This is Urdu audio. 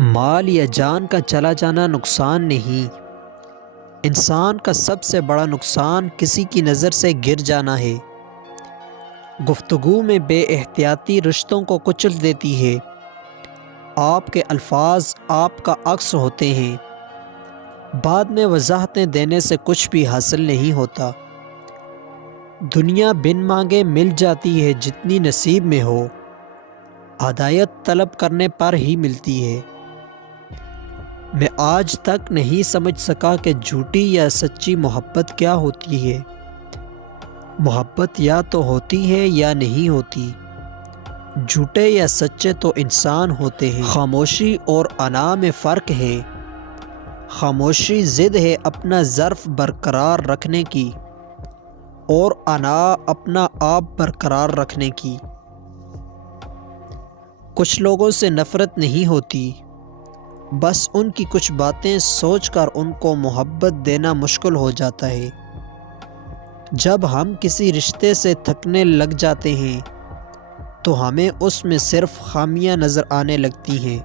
مال یا جان کا چلا جانا نقصان نہیں، انسان کا سب سے بڑا نقصان کسی کی نظر سے گر جانا ہے۔ گفتگو میں بے احتیاطی رشتوں کو کچل دیتی ہے۔ آپ کے الفاظ آپ کا عکس ہوتے ہیں، بعد میں وضاحتیں دینے سے کچھ بھی حاصل نہیں ہوتا۔ دنیا بن مانگے مل جاتی ہے جتنی نصیب میں ہو، ہدایت طلب کرنے پر ہی ملتی ہے۔ میں آج تک نہیں سمجھ سکا کہ جھوٹی یا سچی محبت کیا ہوتی ہے۔ محبت یا تو ہوتی ہے یا نہیں ہوتی۔ جھوٹے یا سچے تو انسان ہوتے ہیں۔ خاموشی اور انا میں فرق ہے۔ خاموشی ضد ہے اپنا ظرف برقرار رکھنے کی، اور انا اپنا آپ برقرار رکھنے کی۔ کچھ لوگوں سے نفرت نہیں ہوتی، بس ان کی کچھ باتیں سوچ کر ان کو محبت دینا مشکل ہو جاتا ہے۔ جب ہم کسی رشتے سے تھکنے لگ جاتے ہیں تو ہمیں اس میں صرف خامیاں نظر آنے لگتی ہیں۔